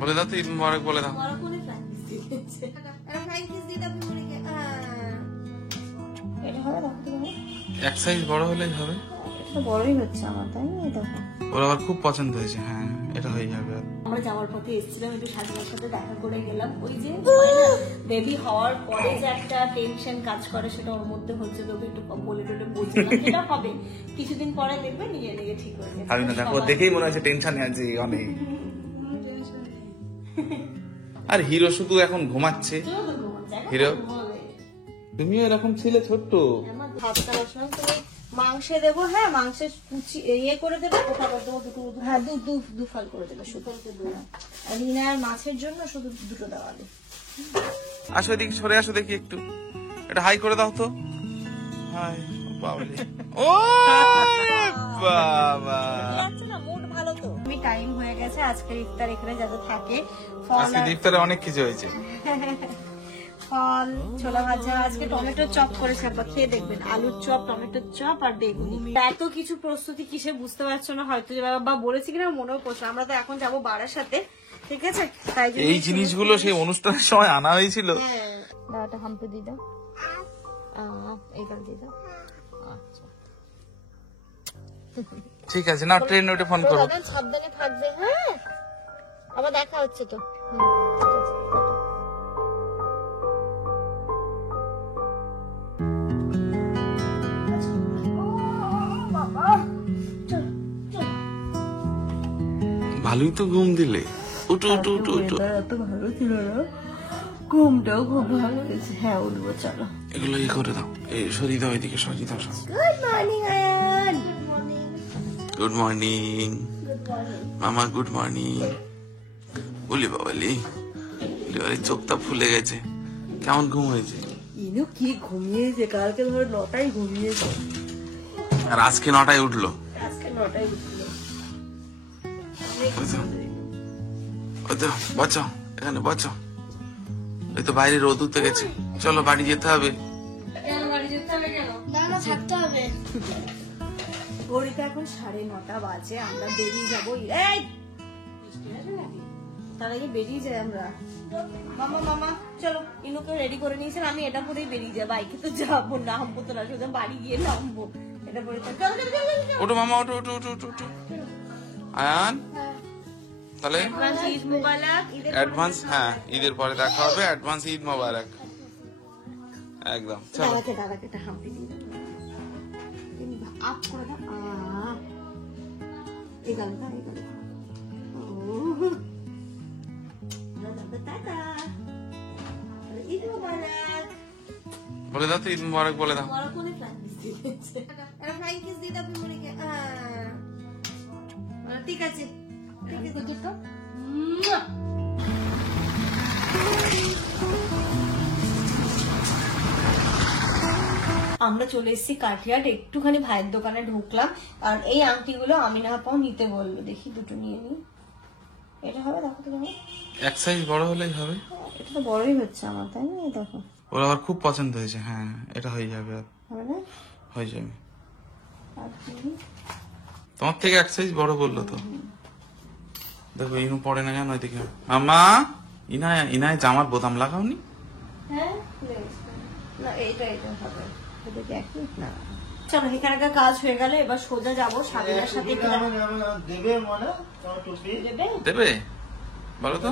বলে দাও তো ঈদ মুবারক বলে দাও। এক সাইজ বড় হলেই হবে। এটা বড়ই হচ্ছে আমার, তাই না? দেখো ওর আবার খুব পছন্দ হয়েছে। হ্যাঁ এটা হয়ে যাবে। আমরা যাওয়ার পথে এসেছিলাম, একটু শাশুড়ির সাথে দেখা করে গেলাম। ওই যে বেবি হওয়ার পরে যে একটা টেনশন কাজ করে, সেটা ওর মধ্যে হচ্ছে। তোকে একটু বলে টলে বলছিলাম যেটা হবে কিছুদিন পরে দেখবে নিজে নিজে ঠিক হয়ে যাবে। আমি না দেখো দেখেই মনে হচ্ছে টেনশনে আছে অনেক। আর হিরো শুধু এখন ঘুমাচ্ছে। হিরো তুমিও এরকম ছিলে ছোট্ট। মাংসে দেবো, হ্যাঁ মাংসের কুচি ইয়ে করে দেবো, কোথা করে দেবো দুটো, হ্যাঁ দু ফাল করে দেবো শুধু। আর রিনার মাছের জন্য শুধু দুটো দেওয়ালে। আসো এদিকে সরে আসো দেখি একটু, এটা হাই করে দাও তো। হাই বাবালে, ও বাবা মুড ভালো তো। আমি টাইম হয়ে গেছে আজকে ইফতার এখানে যাতে থাকে। আজকে ইফতারে অনেক কিছু হয়েছে। ফল, ছোলা ভাজা, আজকে টমেটো চপ করেছে, একবার খেয়ে দেখবেন। আলুর চপ, টমেটোর চপ আর বেগুনি। এত কিছু প্রস্তুতি কিসে বুঝতে পারছো না হয়তো, বা বলেছি কিনা মনেও পড়ছে। আমরা তো এখন যাবো বাড়ার সাথে, ঠিক আছে? তাই এই জিনিসগুলো সেই অনুষ্ঠানের সময় আনা হয়েছিল। দাওটা হাম্পি দিয়ে দাও, এইখান দিয়ে দাও। আচ্ছা ঠিক আছে, না ট্রেন ওটা ফোন করো। সাবধানে থাকবে, হ্যাঁ? আবার দেখা হচ্ছে তো। ভালোই তো ঘুম দিলে। উঠো উঠো উঠো উঠো। এত ভালো ছিল না, ঘুমটাও খুব ভালো হয়েছে। হ্যাঁ উঠবো, চলো। এগুলো ই করে দাও, এই সরিয়ে দাও, এদিকে সরিয়ে দাও। Good morning Ayaan. Good morning মামা, গুড মর্নিং। বলি বাবালি, চোখটা ফুলে গেছে। কেমন ঘুম হয়েছে? ইনু কি ঘুমিয়েছে, কালকে ধরো 9টায় ঘুমিয়েছে, আর আজকে 9টায় উঠলো। আজকে 9টায় উঠলো। বাঁচাও, এখানে বাঁচাও। এই তো বাইরে রোদ উঠতে গেছে, চলো বাড়ি যেতে হবে। কেন বাড়ি যেতে হবে? কেন না, থাকতে হবে। ঘড়িতে এখন 9:30 বাজে, আমরা বেরিয়ে যাবো। এই তার আগে বেরিয়ে যাই আমরা। মামা মামা চলো, ইনুকে রেডি করে নিয়েছেন। আমি এটা পরেই বেরিয়ে যাই, বাইকে তো যাবো, নামবো তো না, সোজা বাড়ি গিয়ে নামবো। এটা পরে ওঠো মামা, ওঠো ওঠো ওঠো ওঠো ওঠো। আয়ান তাহলে ঈদ মুবারক। অ্যাডভান্স, হ্যাঁ ঈদের পরে দেখা হবে। অ্যাডভান্স ঈদ মোবারক। একদম চলো। দাদাকে একটা হাম্পি দিয়ে দাও, আপ করে দাও। এই গালটা, এই গালটা। ঈদ মুবারক বলে দাও তো ঈদ মুবারক বলে দাও। ঠিক আছে, আমরা চলে এসেছি কাঠিয়াট। একটুখানি ভাইয়ের দোকানে ঢুকলাম, আর এই আংটিগুলো আমি না পাও নিতে বললো। দেখি দুটো নিয়ে নি। এটা হবে, দেখো তো। এক সাইজ বড় হলেই হবে। এটা তো বড়ই হচ্ছে আমার, তাই না? দেখো ওর আবার খুব পছন্দ হয়েছে। হ্যাঁ এটা হয়ে যাবে। হবে না? হয়ে যাবে। আর কি? তোমার থেকে এক সাইজ বড় বললো তো। দেখো ইনু পড়ে না কেন এদিকে। মামা, ইনায় জামার বোতাম লাগাওনি? হ্যাঁ না, এইটা হবে। না চলো, এখানকার কাজ হয়ে গেলে এবার সোজা যাবো সাবিনার সাথে। দেবে বলো তো।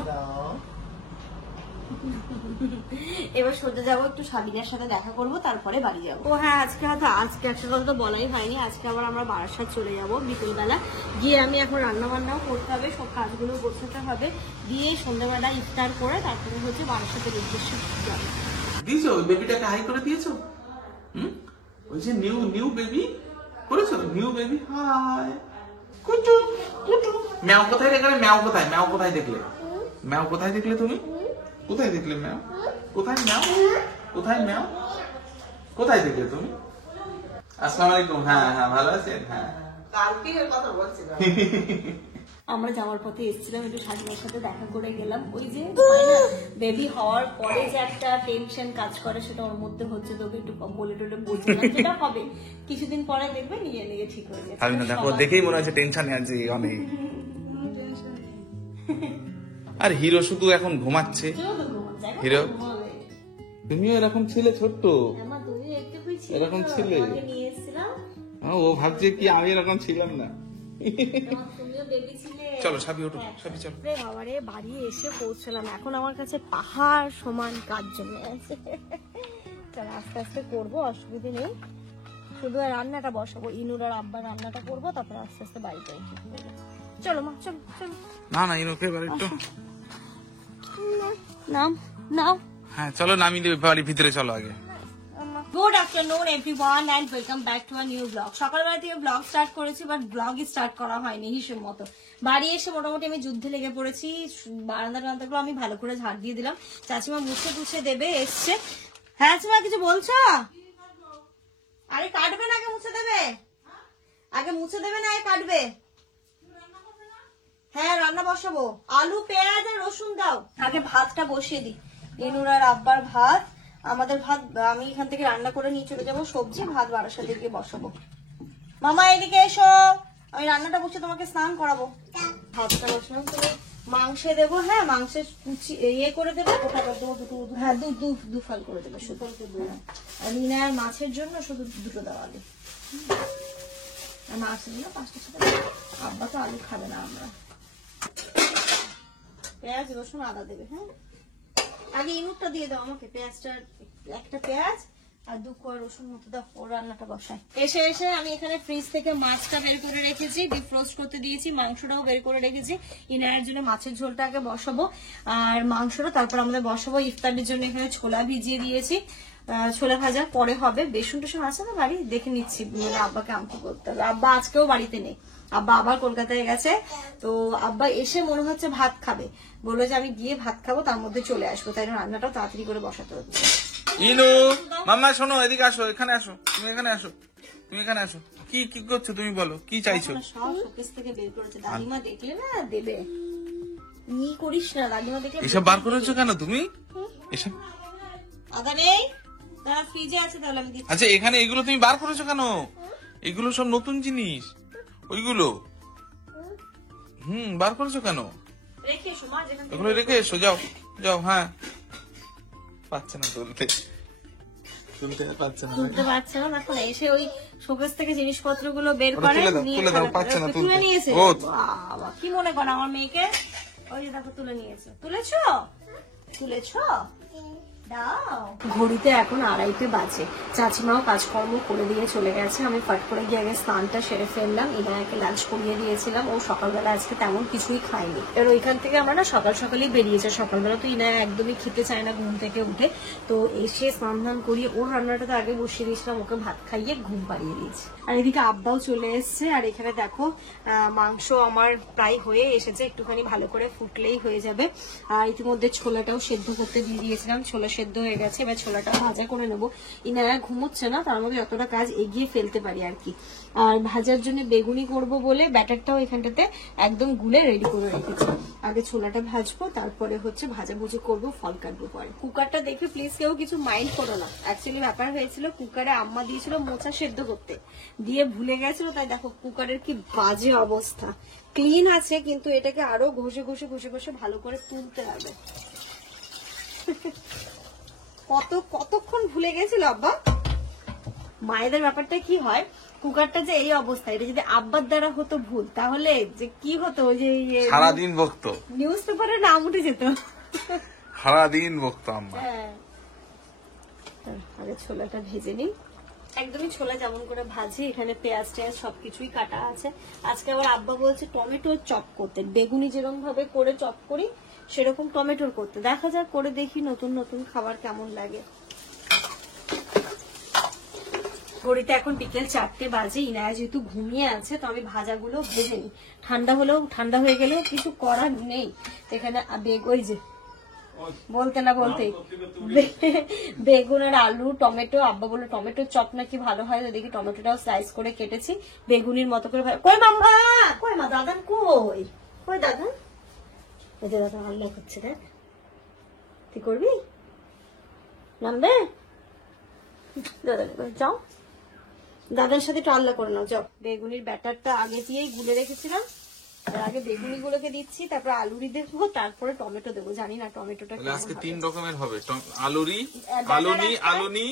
এবার সোজা যাবো, একটু সাবিনার সাথে দেখা করবো, তারপরে বাড়ি যাবো। ও হ্যাঁ, আজকে একটা কথা তো বলাই হয়নি। আজকে আবার আমরা বারাসাত চলে যাবো বিকেলবেলা গিয়ে। আমি এখন রান্না বান্নাও করতে হবে, সব কাজগুলো গোছাতে হবে, দিয়ে সন্ধ্যাবেলা ইফতার করে তারপরে হচ্ছে বারাসাতের উদ্দেশ্যে যাবো। দিয়েছো বেবিটাকে হাই করে দিয়েছো? ওই যে নিউ বেবি করেছো? নিউ বেবি হাই কুটু কুটু। ম্যাও কোথায় দেখলে? ম্যাও কোথায়? ম্যাও কোথায় দেখলে? ম্যাও কোথায় দেখলে তুমি? কোথায় দেখলে ম্যাও? কোথায় ম্যাও? কোথায় ম্যাও? কোথায় দেখলে তুমি? আসসালামু আলাইকুম। হ্যাঁ হ্যাঁ ভালো আছেন? হ্যাঁ কালকে কথা বলছিলাম। আমরা যাওয়ার পথে এসেছিলাম, একটু শাশুড়ির সাথে দেখা করে গেলাম। ওই যে বেবি হওয়ার পরে যে একটা টেনশন কাজ করে, সেটা ওর মধ্যে হচ্ছে। তোকে একটু বলে টলে বলছিলাম যেটা হবে কিছুদিন পরে দেখবে নিজে নিজে ঠিক হয়ে যাবে। আমি না দেখো দেখেই মনে হচ্ছে টেনশনে আছে অনেক। আর হিরো শুধু এখন ঘুমাচ্ছে। হিরো তুমিও এরকম ছিলে ছোট্ট, এরকম ছিলে। ও ভাবছে কি আমি এরকম ছিলাম না। চলো সাবি ওঠো, সাবি চলো। বাবারে বাড়ি এসে পৌঁছলাম, এখন আমার কাছে পাহাড় সমান কাজ জমে আছে। চলো আস্তে আস্তে করবো, অসুবিধা নেই। শুধু রান্নাটা বসাবো, ইনুর আর আব্বার রান্নাটা করবো, তারপরে আস্তে আস্তে বাড়িতে চলো মা, চলো চলো। না না ইনুকে এবার একটু নাম নাও। হ্যাঁ চলো নামিয়ে দেবে বাড়ির ভিতরে, চলো আগে। Good afternoon everyone and welcome back to a new vlog. সকালবেলা থেকে ব্লগ স্টার্ট করেছি, বাট ব্লগই স্টার্ট করা হয়নি হিসেব মতো। বাড়ি এসে মোটামুটি আমি যুদ্ধে লেগে পড়েছি। বারান্দাগুলো আমি ভালো করে ঝাড় দিয়ে দিলাম, চাচিমা মুছে টুছে দেবে এসছে। হ্যাঁ চাচিমা কিছু বলছো? আরে কাটবে না, আগে মুছে দেবে, আগে মুছে দেবে না আগে কাটবে। হ্যাঁ রান্না বসাবো, আলু পেঁয়াজ আর রসুন দাও। আগে ভাতটা বসিয়ে দিই, ইনুর আর আব্বার ভাত। আমাদের ভাত আমি এখান থেকে রান্না করে নিয়ে চলে যাবো, সবজি ভাত বারাসাত দিকে বসাবো। মামা এদিকে এসো, আমি রান্নাটা বসে তোমাকে স্নান করাবো। ভাতটা বসালাম, তুমি মাংসে দেবো। হ্যাঁ মাংসের কুচি ইয়ে করে দেবো, ওটা দেবো দুটো। হ্যাঁ দু ফাল করে দেবো শুধু। আর রিনার মাছের জন্য শুধু দুটো দেওয়া আলু। আর মাছ দিলে 5টা সাথে। আব্বা তো আলু খাবে না। আমরা পেঁয়াজ রসুন আদা দেবে। হ্যাঁ আগে ইনুরটা দিয়ে দাও আমাকে, পেঁয়াজটা একটা পেঁয়াজ আর 2 কোয়া রসুন মতো দাও, ও রান্নাটা বসায়। এসে আমি এখানে ফ্রিজ থেকে মাছটা বের করে রেখেছি, ডিপ রোস্ট করতে দিয়েছি, মাংসটাও বের করে রেখেছি। ইনায়ের জন্য মাছের ঝোলটা আগে বসাবো, আর মাংসটা তারপর আমাদের বসাবো। ইফতারের জন্য এখানে ছোলা ভিজিয়ে দিয়েছি, ছোলা ভাজা পরে হবে। বেসন টেসন আছে না বাড়ি, দেখে নিচ্ছি, মানে আব্বাকে আমকি করতে হবে। আব্বা আজকেও বাড়িতে নেই, আব্বা আবার কলকাতায় গেছে। তো আব্বা এসে মনে হচ্ছে ভাত খাবে, বললো যে আমি গিয়ে ভাত খাবো, তার মধ্যে চলে আসবো, তাই রান্নাটাও তাড়াতাড়ি করে বসাতে হচ্ছে। ইনু মাম্মা শোনো, এদিকে আসো, এখানে আসো, তুমি এখানে আসো, তুমি এখানে আসো। কি কি করছো তুমি, বলো কি চাইছো? সব শোকেস থেকে বের করেছে, দাদিমা দেখলে না দেবে। নি করিস না, দাদিমা দেখলে। এসব বার করেছো কেন তুমি? এসব আদা নেই, তারা ফ্রিজে আছে, তাহলে আমি দিচ্ছি। আচ্ছা এখানে এগুলো তুমি বার করেছো কেন? এগুলো সব নতুন জিনিস, ওইগুলো বার করেছো কেন? রেখে এসো মা, যেখানে এগুলো রেখে এসো, যাও যাও। হ্যাঁ পাচ্ছে না তুলতে, তুলতে পারছে না, তুলতে পারছে না। এখন এসে ওই শোকেস থেকে জিনিসপত্রগুলো বের করে তুলে দাও, পাচ্ছে না তুলে তুলতে। নিয়েছে। ও বাবা কি মনে করো আমার মেয়েকে? ওই যে দেখো তুলে নিয়েছে। তুলেছো? তুলেছো? দাও। ঘড়িতে এখন 2:30 বাজে। চাচিমাও কাজকর্ম করে দিয়ে চলে গেছে, আমি ফট করে গিয়ে আগে স্নানটা সেরে ফেললাম। ইনায়াকে লাঞ্চ করিয়ে দিয়েছিলাম, ও সকালবেলা আজকে তেমন কিছুই খায়নি। এবার ওইখান থেকে আমরা না সকালেই বেরিয়েছে। সকালবেলা তো ইনায়া একদমই খেতে চায় না ঘুম থেকে উঠে, তো এসে স্নান করিয়ে ওর রান্নাটা তো আগে বসিয়ে দিয়েছিলাম, ওকে ভাত খাইয়ে ঘুম পাড়িয়ে দিয়েছি। আর এদিকে আব্বাও চলে এসছে। আর এখানে দেখো মাংস আমার প্রায় হয়ে এসেছে, একটুখানি ভালো করে ফুটলেই হয়ে যাবে। আর ইতিমধ্যে ছোলাটাও সেদ্ধ করতে দিয়ে দিয়েছিলাম, ছোলা সেদ্ধ হয়ে গেছে। এবার ছোলাটা ভাজা করে নেবো। ইনায়া ঘুমোচ্ছে না, তার মধ্যে যতটা কাজ এগিয়ে ফেলতে পারি আর কি। আর ভাজার জন্য বেগুনি করব বলে ব্যাটারটাও এখানটাতে একদম গুলে রেডি করে রেখেছি। আগে ছোলাটা ভাজবো, তারপরে হচ্ছে ভাজাভুজি করবো, ফল কাটবো পরে। কুকারটা দেখে প্লিজ কেউ কিছু মাইন্ড করো না। অ্যাকচুয়ালি ব্যাপার হয়েছিল, কুকারে আম্মা দিয়েছিল মোচা সেদ্ধ করতে, দিয়ে ভুলে গেছিল, তাই দেখো কুকারের কি বাজে অবস্থা। ক্লিন আছে কিন্তু এটাকে আরো ঘষে ভালো করে তুলতে হবে। কতক্ষণ ভুলে গেছিল আব্বা। মায়েদের ব্যাপারটা কি হয়, কুকারটা যে এই অবস্থা, এটা যদি আব্বার দ্বারা হতো ভুল, তাহলে যে কি হতো, ওই যে সারাদিন বকতো, নিউজ পেপারে নাম উঠে যেত, সারাদিন বকতো আম্মা। আগে ছোলাটা ভেজে নিই। একদমই ছোলা যেমন করে ভাজি, এখানে পেঁয়াজ টেয়াজ সবকিছুই কাটা আছে। আজকে আবার আব্বা বলছে টমেটো চপ করতে, বেগুনি যেরকম ভাবে করে চপ করি সেরকম টমেটোর করতে। দেখা যাক, করে দেখি নতুন নতুন খাবার কেমন লাগে। ঘড়িতে এখন বিকেল 4টে বাজে। ইনায়া যেহেতু ঘুমিয়ে আছে, তো আমি ভাজাগুলো ভেজে নিই। ঠান্ডা হয়ে গেলেও কিছু করার নেই। এখানে ওই যে বলতে না বলতেই বেগুন আর আলু টমেটো, আব্বা বললো টমেটো চপ নাকি ভালো হয়, দেখি টমেটোটাও স্লাইস করে কেটেছি বেগুনির মতো করে। কই মাম্মা, কই মা, দাদান কই দাদান? এই যে দাদা আল্লাহ করছে, দেখ তুই করবি, নামবে দাদা, যাও দাদার সাথে একটু আল্লাহ করে নাও, যাও। বেগুনির ব্যাটারটা আগে দিয়েই গুলে রেখেছিলাম, আর আগে বেগুনি গুলোকে দিচ্ছি, তারপর আলুরি দেবো, তারপরে টমেটো দেবো। জানি না টমেটোটা আজকে 3 রকমের হবে, আলুনি,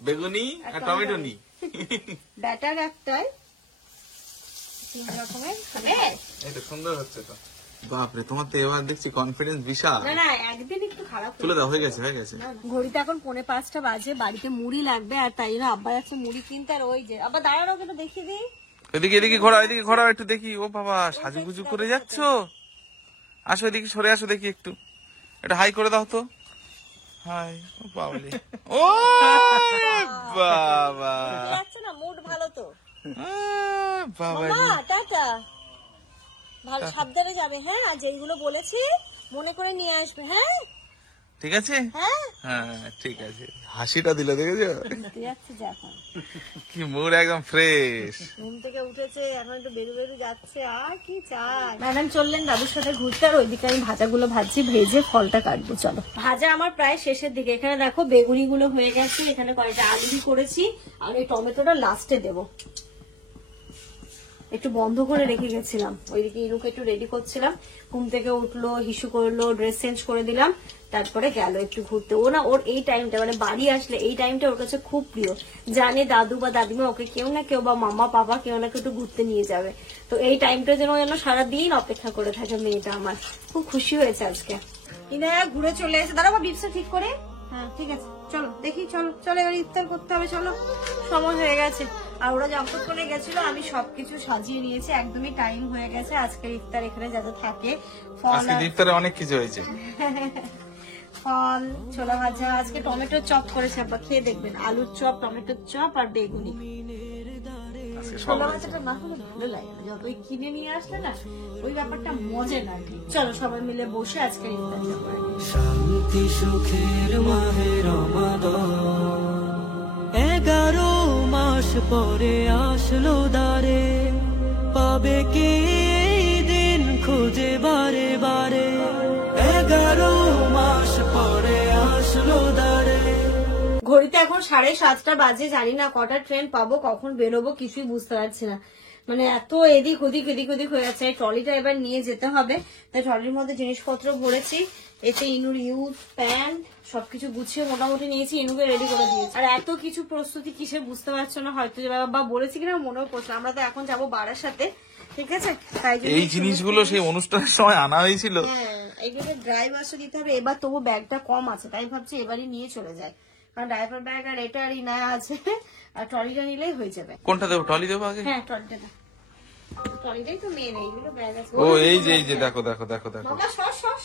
বেগুনি আর টমেটো নি। ব্যাটার একটাই 3 রকমের হবে। এটা সুন্দর হচ্ছে তো। বাপরে, তোমার তো এবার দেখছি কনফিডেন্স বিশাল। না একদিন একটু খারাপ তুলে দাও, হয়ে গেছে। ঘড়িতে এখন 4:45 বাজে, বাড়িতে মুড়ি লাগবে, আর তাই জন্য আব্বা যাচ্ছে মুড়ি কিনতে। আর ওই যে আব্বা দাঁড়ানো, কিন্তু দেখিয়ে দিই, এদিকে ঘোরাও একটু দেখি। ও বাবা, সাজুগুজু করে যাচ্ছ। আসো এদিকে, সরে আসো দেখি একটু, এটা হাই করে দাও তো। হাই। ও বাবারে, ও বাবা, যাচ্ছে না, মুড ভালো তো। বাবা মামা টাটা, ভালো সাবধানে যাবে। হ্যাঁ, আর যেগুলো বলেছি মনে করে নিয়ে আসবে। হ্যাঁ ঠিক আছে। হ্যাঁ ঠিক আছে। হাসিটা দিলে দেখেছো, যাচ্ছে যে এখন কি মুড একদম ফ্রেশ। ঘুম থেকে উঠেছে, এখন একটু বেরু যাচ্ছে। আর কি চাই। ম্যাডাম চললেন দাদুর সাথে ঘুরতে, আর ওইদিকে আমি ভাজাগুলো ভাজছি, ভেজে ফলটা কাটবো। চলো, ভাজা আমার প্রায় শেষের দিকে। এখানে দেখো বেগুনি গুলো হয়ে গেছে, এখানে কয়েকটা আলু করেছি, আর ওই টমেটোটা লাস্টে দেবো। একটু বন্ধ করে রেখে গেছিলাম, ওইদিকে ইনুকে একটু রেডি করছিলাম। ঘুম থেকে উঠলো, হিসু করলো, ড্রেস চেঞ্জ করে দিলাম, তারপরে গেল একটু ঘুরতে। ও না, ওর এই টাইমটা মানে বাড়ি আসলে এই টাইমটা ওর কাছে খুব প্রিয়। জানে দাদু বা দাদিমা ওকে কেউ না কেউ, বা মামা পাপা কেউ না কেউ একটু ঘুরতে নিয়ে যাবে। তো এই টাইমটা যেন সারাদিন অপেক্ষা করে থাকে মেয়েটা আমার। খুব খুশি হয়েছে আজকে। ইনা ঘুরে চলে এসে, দাঁড়াবো বিপসা ঠিক করে। হ্যাঁ ঠিক আছে, চলো দেখি, চলো এবার ইফতার করতে হবে। চলো, সময় হয়ে গেছে। আর ওরা যখন করে গেছিল আমি সবকিছু সাজিয়ে নিয়েছি, একদমই টাইম হয়ে গেছে। আজকে ইফতার এখানে যাতে থাকে, ফল, ইফতারে অনেক কিছু হয়েছে, ফল, ছোলা ভাজা, আজকে টমেটো চপ করেছে আব্বা, খেয়ে দেখবেন। আলুর চপ, টমেটোর চপ আর বেগুনি। ছোলা ভাজাটা না হলে ভালো লাগে না, যতই কিনে নিয়ে আসলে না ওই ব্যাপারটা মজা লাগে। চলো সবাই মিলে বসে আজকে ইফতারটা করে নিই। শান্তি সুখের মাহে রমাদান 11 মাস পরে আসলো দ্বারে, পাবে কি এই দিন খুঁজে বারে বারে। 11 মাস পরে আসলো দ্বারে। ঘড়িতে এখন 7:30 বাজে, জানি না কটা ট্রেন পাবো, কখন বেরোবো কিছুই বুঝতে পারছি না। মানে এত এদিক ওদিক হয়ে যাচ্ছে। ট্রলিটা এবার নিয়ে যেতে হবে, তাই ট্রলির মধ্যে জিনিসপত্র ভরেছি। এতে ইনুর ইউজ প্যান্ট সবকিছু গুছিয়ে মোটামুটি নিয়েছি, ইনুকে রেডি করে দিয়েছি। আর এত কিছু প্রস্তুতি কিসে বুঝতে পারছো না হয়তো, বা বলেছি কিনা মনেও পড়ছে। আমরা তো এখন যাবো বারাসাতে, ঠিক আছে? তাই এই জিনিসগুলো সেই অনুষ্ঠানের সময় আনা হয়েছিল। হ্যাঁ, এইগুলো ড্রাইভার্সে দিতে হবে। এবার তবু ব্যাগটা কম আছে, তাই ভাবছি এবারই নিয়ে চলে যায়, কারণ ড্রাইভার ব্যাগ আর এটা আর ইনা আছে, আর ট্রলিটা নিলেই হয়ে যাবে। কোনটা দেবো, ট্রলি দেবো আগে? হ্যাঁ ট্রলিটা, ট্রলিটাই তো মেন। এইগুলো ব্যাগ আছে। ও এই যে দেখো, বাবা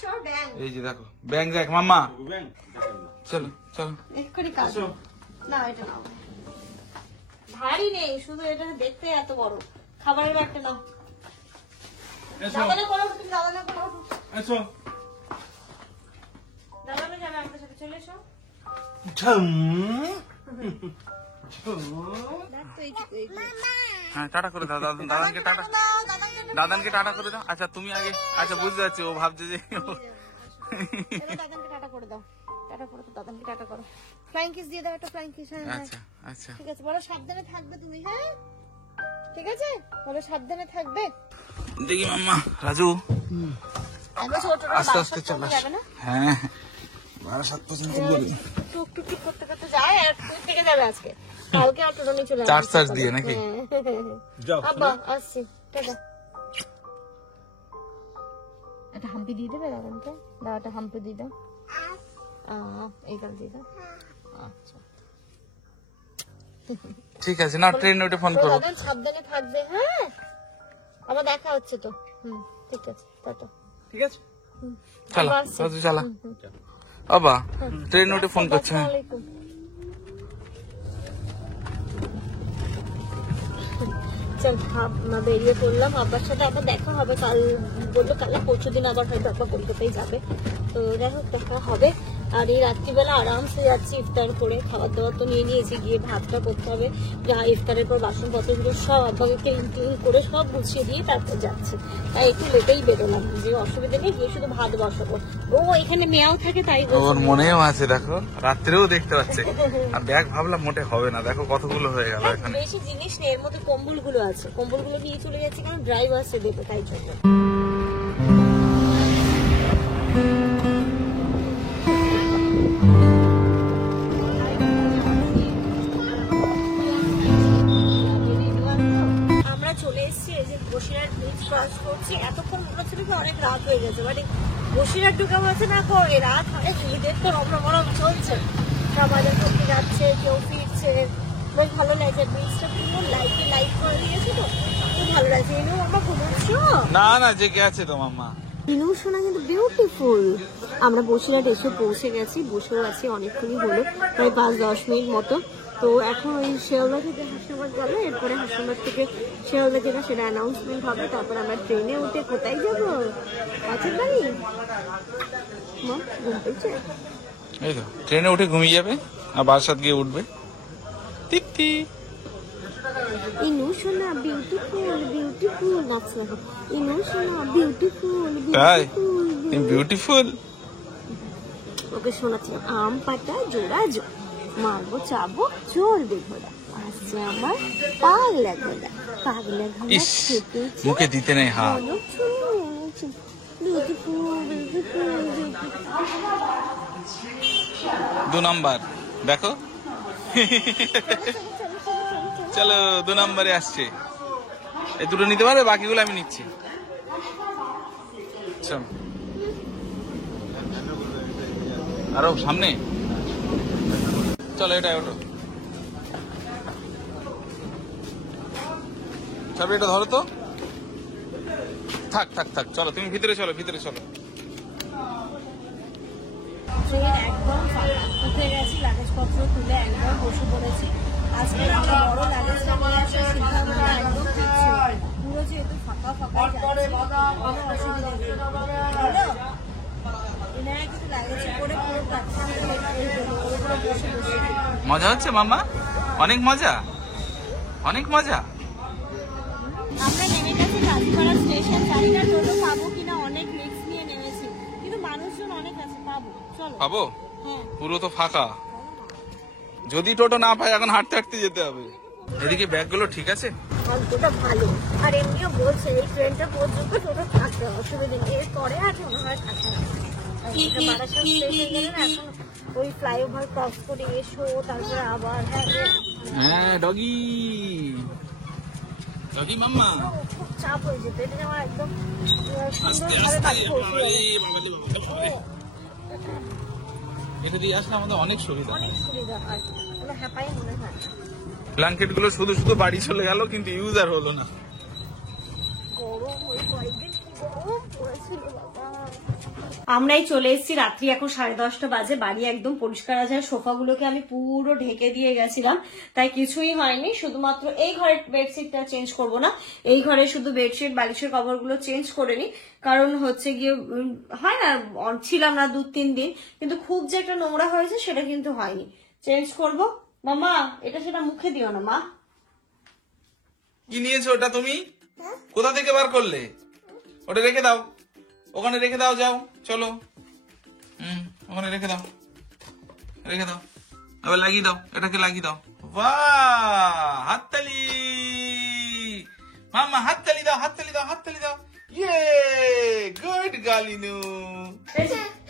সর ব্যাগ, এই যে দেখো ব্যাং দেখ মাম্মা। চলো এক্ষুনি কাজ না, এটা নাও। ভারী নেই, শুধু এটা দেখতে এত বড়। খাবারের ব্যাগটা নাও। দাদানে করো, তুমি দাদানে করো। দাদানে যাবে আমাদের সাথে, চলে এসো। হ্যাঁ, টাটা করে দাও, দাদানকে টাটা করে দাও। আচ্ছা তুমি আগে, আচ্ছা বুঝতে পারছি, ও ভাবছে যে দাদানকে টাটা করে দাও, দাদানকে টাটা করো। ফ্লাইং কিস দিয়ে দাও, একটা ফ্লাইং কিস। হ্যাঁ আচ্ছা ঠিক আছে, বলো সাবধানে থাকবে তুমি। হ্যাঁ ঠিক আছে, বলো সাবধানে থাকবে। দেখি মাম্মা, রাজু আস্তে আস্তে চলে যাবে না। হ্যাঁ, 12:07 পর্যন্ত টুকটুক করতে যায়, আর তুই থেকে যাবে আজকে। কালকে আর টোটো নিয়ে চলে আসবে, চার্জ দিয়ে নাকি? আব্বা আসছি, টাটা। একটা হাম্পি দিয়ে দেবে দাদানকে, দাদাটা হাম্পি দিয়ে দাও। এইটা দিয়ে দাও। আচ্ছা ঠিক আছে, না ট্রেন ওটা ফোন করো। দাদান সাবধানে থাকবে। হ্যাঁ, আবার দেখা হচ্ছে তো। ঠিক আছে, টাটা। ঠিক আছে, চলো রাজু চালা। বাবা ট্রেন ওটা ফোন করছে। চল আমরা বেরিয়ে পড়লাম। আব্বার সাথে আবার দেখা হবে, কাল বললো কাল পরশু দিন আবার হয়তো আব্বা কলকাতায় যাবে। তো যাই হোক দেখা হবে। আর এই রাত্রিবেলা আরামসে যাচ্ছি ইফতার করে, খাবার দাবার তো নিয়ে নিয়েছি, গিয়ে ভাতটা করতে হবে। যা ইফতারের পর বাসনপত্রগুলো সব আব্বাকে ক্লিন করে সব গুছিয়ে দিয়ে তারপর যাচ্ছে। তাই একটু লেটেই বেরোলাম, যে অসুবিধা নেই, গিয়ে শুধু ভাত বসাবো। ও এখানে মেয়াও থাকে, তাই ওর মনেও আছে। দেখো রাত্রেও দেখতে পাচ্ছে। আর ব্যাগ ভাবলাম মোটে হবে না, দেখো কতগুলো হয়ে গেল এখানে। বেশি জিনিস নেই, এর মধ্যে কম্বলগুলো আছে, কম্বলগুলো নিয়ে চলে যাচ্ছে, কারণ ড্রাইভার সে দেবে, তাই জন্য। এতক্ষণ মনে হচ্ছিল কি অনেক রাত হয়ে গেছে, মানে বসিরহাট ঢুকে বলছে না রাত হয়, ঈদের তো রমরম চলছে, সবাই ঢুকে যাচ্ছে, কেউ ফিরছে, বেশ ভালো লাগছে। ব্রিজটা পুরো লাইটে লাইট করে দিয়েছে তো খুব ভালো লাগছে। ইনু আমরা ঘুমাচ্ছ না না জেগে আছে তো মাম্মা। ইনু সোনা কিন্তু বিউটিফুল। আমরা বসিরহাট এসে পৌঁছে গেছি, বসেও আছি অনেকক্ষণই হলো, প্রায় 5-10 মিনিট মতো। তো এখন ওই শিয়ালদা থেকে হাসনাবাদ গেল, এরপরে হাসনাবাদ থেকে শিয়ালদা যেটা সেটা অ্যানাউন্সমেন্ট হবে, তারপর আমরা ট্রেনে উঠে কোথায় যাবো? পাশের বাড়ি। মা ঘুম পেয়েছে? এই তো ট্রেনে উঠে ঘুমিয়ে যাবে আর বারাসাত গিয়ে উঠবে। তৃপ্তি ইনু সোনা বিউটিফুল বিউটিফুল নাচ না। ইনু সোনা বিউটিফুল তাই বিউটিফুল। তুমি বিউটিফুল। ওকে শোনাচ্ছি আম পাতা জোড়া জোড়, মারবো চাবো চলবে ঘোড়া, আসছে আমার পাগলা ঘোড়া, পাগলা ঘোড়া ইস খেতেছে মুখে দিতে নেই হাত। Beautiful beautiful. 2 নাম্বার দেখো চলো 2 নম্বরে আসছে। এই দুটো নিতে পারবে, বাকিগুলো আমি নিচ্ছি। চল আরো সামনে চলো, এটা ওটো চাবি, এটা ধরো তো। থাক থাক থাক, চলো তুমি ভিতরে চলো, ভিতরে চলো। ট্রেন একদম ফাঁকা, উঠে গেছি, লাগেজপত্র তুলে একদম বসে পড়েছি। আজকে আমরা বড় লাগেজটা নিয়ে আসার সিদ্ধান্ত একদম ঠিক ছিল, পুরো যেহেতু ফাঁকা ফাঁকা যাচ্ছে কোনো অসুবিধা নেই। হলো বিনায়ক কিন্তু লাগেজে করে পুরো প্ল্যাটফর্মে বসে বসে মজা হচ্ছে মাম্মা? অনেক মজা, অনেক মজা। আমরা নেমে গেছি কাজীপাড়া স্টেশন। জানি না টোটো পাবো কিনা, অনেক রিস্ক নিয়ে নেমেছি, কিন্তু মানুষজন অনেক আছে, পাবো। চলো পাবো, হ্যাঁ পুরো তো ফাঁকা। যদি টোটো না পাই এখন হাঁটতে হাঁটতে যেতে হবে। এদিকে ব্যাগগুলো ঠিক আছে? অন্তটা ভালো, আর এমনিও বলছে এই ট্রেনটা পর্যন্ত টোটো থাকবে, অসুবিধা নেই, এরপরে আর মনে হয় থাকে না। বারাসাত স্টেশন গেলে না এখন ওই ফ্লাইওভার ক্রস করে এসো, তারপরে আবার হ্যাঁ ডগি, ডগি মাম্মা খুব চাপ হয়ে যেত। এটা আমার একদম আস্তে সুন্দরভাবে আস্তে। বাড়ি পৌঁছে যাবে। এটা দিয়ে আসলে আমাদের অনেক সুবিধা, অনেক সুবিধা হয়, কোনো হ্যাপাই মনে হয় না। ব্ল্যাঙ্কেট গুলো শুধু শুধু বাড়ি চলে গেল, কিন্তু ইউজ আর হলো না। গরম ওই কয়েকদিন কি গরম পড়েছিল বাবা। আমরাই চলে এসেছি, রাত্রি এখন 10:30 বাজে। বাড়ি একদম পরিষ্কার আছে, সোফাগুলোকে আমি পুরো ঢেকে দিয়ে গেছিলাম, তাই কিছুই হয়নি। শুধুমাত্র এই ঘরের বেডশিটটা চেঞ্জ করব না, এই ঘরে শুধু বেডশিট বালিশের কভারগুলো চেঞ্জ করে নি, কারণ হচ্ছে গিয়ে হয় না, ছিলাম না 2-3 দিন, কিন্তু খুব যে একটা নোংরা হয়েছে সেটা কিন্তু হয়নি। চেঞ্জ করব। মামা এটা সেটা মুখে দিও না মা। কি নিয়েছো ওটা তুমি? কোথা থেকে বার করলে? ওটা রেখে দাও, ওখানে রেখে দাও, যাও চলো। ওখানে রেখে দাও, রেখে দাও, আবার লাগিয়ে দাও, এটাকে লাগিয়ে দাও। বাহ, হাততালি মাম্মা, হাততালি দাও, হাততালি দাও, হাততালি দাও। ইয়ে গুড গালিনু।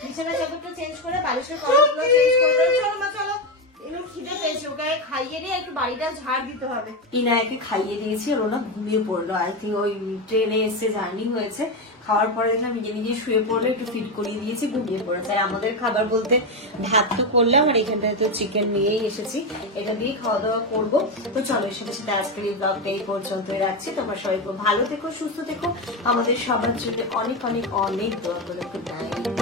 বিছানা চাদরটা চেঞ্জ করে বালিশের কভারগুলো চেঞ্জ করে দাও। চলো মা চলো, এগুলো খিদে পেয়েছে, ওকে খাইয়ে দিয়ে একটু বাড়িটা ঝাড় দিতে হবে। ইনায়াকে খাইয়ে দিয়েছি, আর ওরা ঘুমিয়ে পড়লো। আই থিঙ্ক ওই ট্রেনে এসে জার্নি হয়েছে, খাওয়ার পরে দেখলাম নিজে নিজে শুয়ে পড়লো, একটু ফিট করিয়ে দিয়েছি, ঘুমিয়ে পড়েছে। আর আমাদের খাবার বলতে ভাত তো করলাম, আর এখানটায় তো চিকেন নিয়েই এসেছি, এটা দিয়ে খাওয়া দাওয়া করবো। তো চলো, সাথে সাথে আজকের এই ব্লগটা এই পর্যন্তই রাখছি। তোমরা সবাই ভালো থেকো, সুস্থ থেকো, আমাদের সবার জন্য অনেক অনেক অনেক দোয়া করে। Good night.